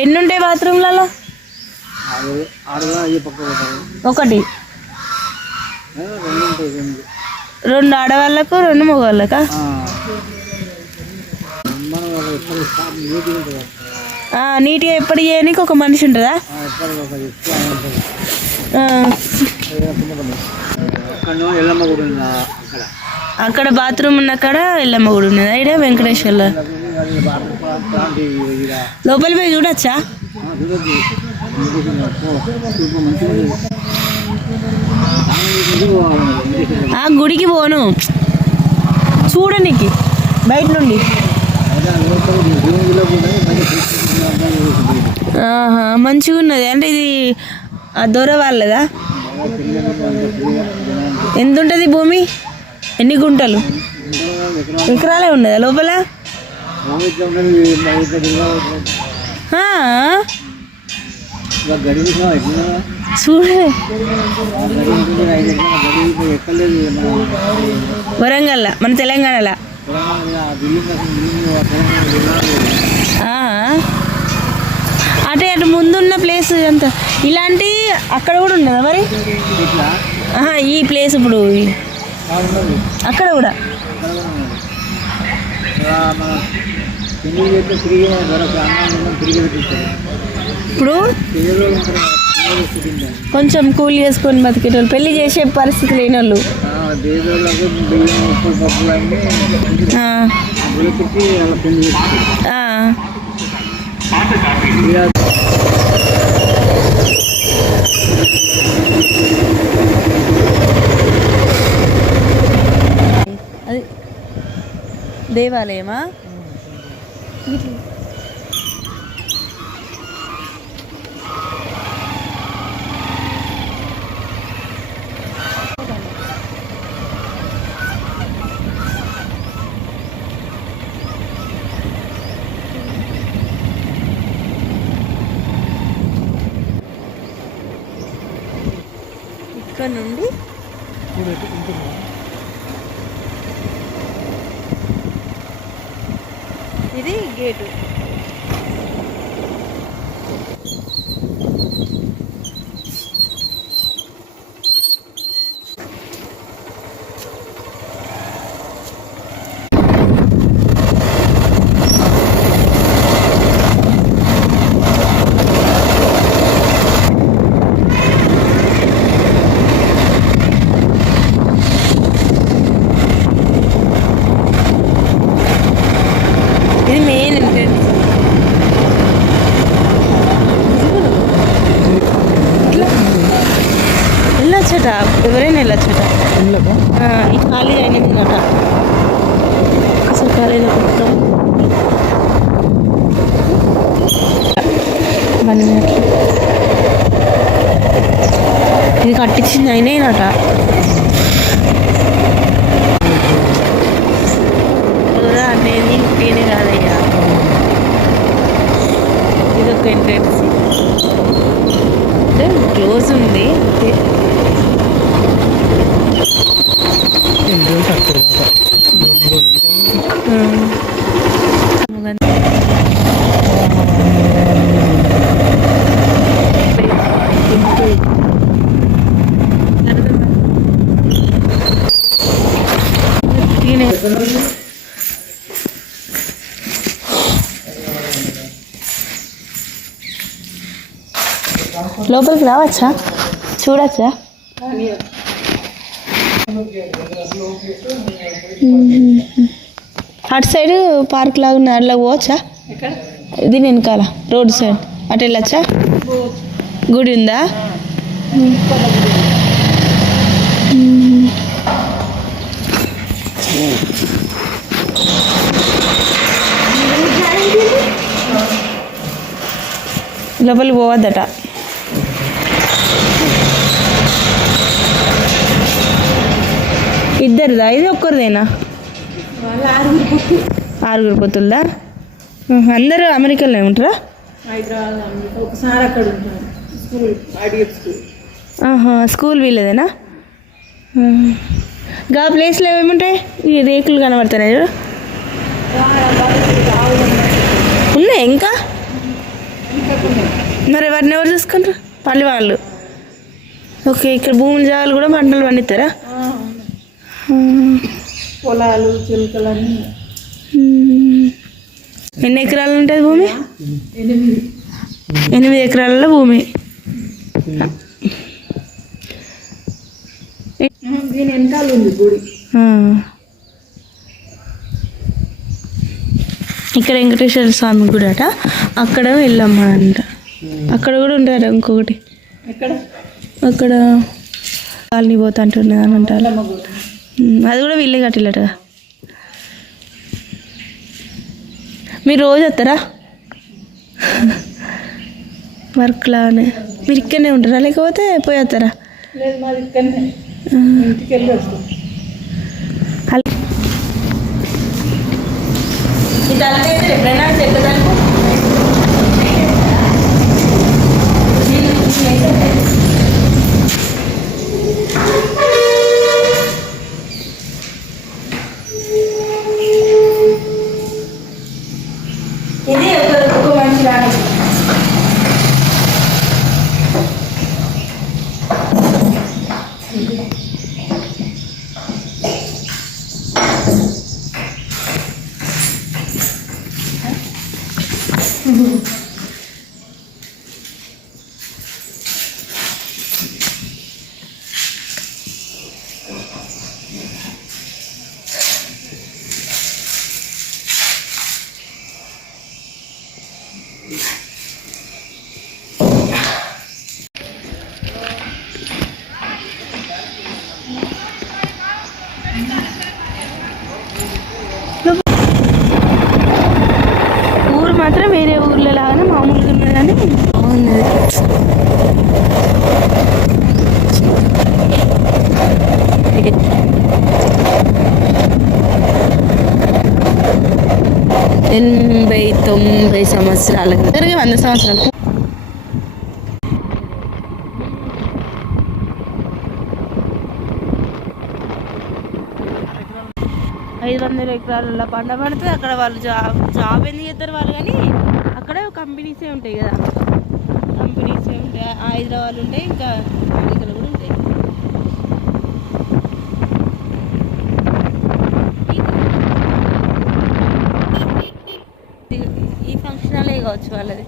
ఎన్ని ఉంటాయి బాత్రూమ్లలో? ఒకటి, రెండు ఆడవాళ్ళకు, రెండు మగవాళ్ళకా? నీట్గా ఎప్పుడు చేయడానికి ఒక మనిషి ఉంటుందా? అక్కడ బాత్రూమ్ ఉన్న కాడ ఎల్లమ్మ గుడి ఉన్నదా? ఇక్కడ వెంకటేశ్వర్లో లోపలి పోయి చూడొచ్చా? ఆ గుడికి పోను చూడనికి బయట నుండి. మంచిగా ఉన్నది. అంటే ఇది దొర వాళ్ళదా? ఎంత ఉంటుంది భూమి? ఎన్ని గుంటలు? ఎకరాలే ఉన్నదా లోపల? చూడే వరంగల్, మన తెలంగాణలో. అంటే అటు ముందున్న ప్లేస్ అంతా ఇలాంటి అక్కడ కూడా ఉన్నదా మరి? ఈ ప్లేస్ ఇప్పుడు అక్కడ కూడా ఇప్పుడు కొంచెం కూలి చేసుకొని బతికేటోళ్ళు, పెళ్లి చేసే పరిస్థితి లేని వాళ్ళు. అది దేవాలయమా? ఇక్కడ నుండి ఇది గేటు. ఎవరైనా వెళ్ళొచ్చట. ఈ ఖాళీ అయినదినట. అసలు ఖాళీలో మొత్తం 1 minute ఇది కట్టించింది అయినాయినట. అనేది ఇంకేనే కాదయ్యా. ఇదొక ఎంట్రెన్స్, అంటే క్లోజ్ ఉంది. లోపలికి రావచ్చా? చూడచ్చా? అటు సైడ్ పార్క్ లాగా ఉంది, అట్లా పోవచ్చా? ఇది వెనకాల రోడ్ సైడ్ అటు వెళ్ళచ్చా? గుడి ఉందా? లోపలికి పోవద్దట. ఇద్దరిదా ఇది ఒక్కరిదేనా? ఆరుగురు పొత్తులదా? అందరూ అమెరికాలో ఉంటారా? ఒకసారి అక్కడ ఉంటారు. స్కూల్ వీళ్ళదేనా? గా ప్లేస్లో ఏమేముంటాయి? ఈ రేకులు కనబడుతున్నాయి ఉన్నాయి ఇంకా. మరి వాటిని ఎవరు చూసుకుంటారు? పల్లి వాళ్ళు. ఓకే, ఇక్కడ భూముల జాగాలు కూడా పంటలు పండిస్తారా? పొలాలు చిలుకలన్నీ. ఎన్ని ఎకరాలు ఉంటుంది భూమి? 8 ఎకరాలలో భూమి. దీని వెనకాల ఉంది గుడి. ఇక్కడ వెంకటేశ్వర స్వామి గుడి అట, అక్కడ వెళ్ళమ్మ అంట. అక్కడ కూడా ఉంటారు ఇంకొకటి, అక్కడ కాలనీ పోతా అంటున్నది అని అంటారు. అది కూడా వీళ్ళే కట్టిల్లట. మీరు రోజు వస్తారా వర్క్లానే? మీరు ఇక్కడనే ఉంటారా లేకపోతే పోయి వస్తారా? లేదు, మాది ఇక్కడనే, ఇంటికి వెళ్ళి వస్తాం. ఎప్పుడైనా చెప్పేదానికి ఇది ఒక మనిషి రాని. ఊరు మాత్రం వేరే ఊర్లో లాగానే మామూలుగా ఉన్నది కానీ బాగున్నది. ఎనభై 90 సంవత్సరాలకు 100 సంవత్సరాలకు 500 ఎకరాలలో పంట పడితే అక్కడ వాళ్ళు జాబ్ ఎందుకు చేస్తారు వాళ్ళు? కానీ అక్కడ కంపెనీసే ఉంటాయి కదా, కంపెనీసే ఉంటాయి. హైదరాబాద్ ఉంటాయి, ఇంకా అమెరికాలో కూడా ఉంటాయి. ఈ ఫంక్షన్ హాలే కావచ్చు వాళ్ళది.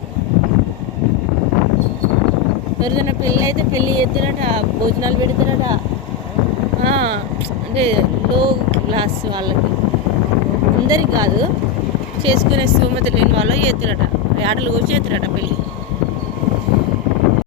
ఎవరిదైనా పెళ్ళి అయితే పెళ్ళి చేస్తారట, భోజనాలు పెడతారట. అంటే లో క్లాస్ వాళ్ళకి, అందరికి కాదు, చేసుకునే స్థూమత లేని వాళ్ళు చేస్తారట, ఆటలు కూడా చేస్తారట పెళ్ళి.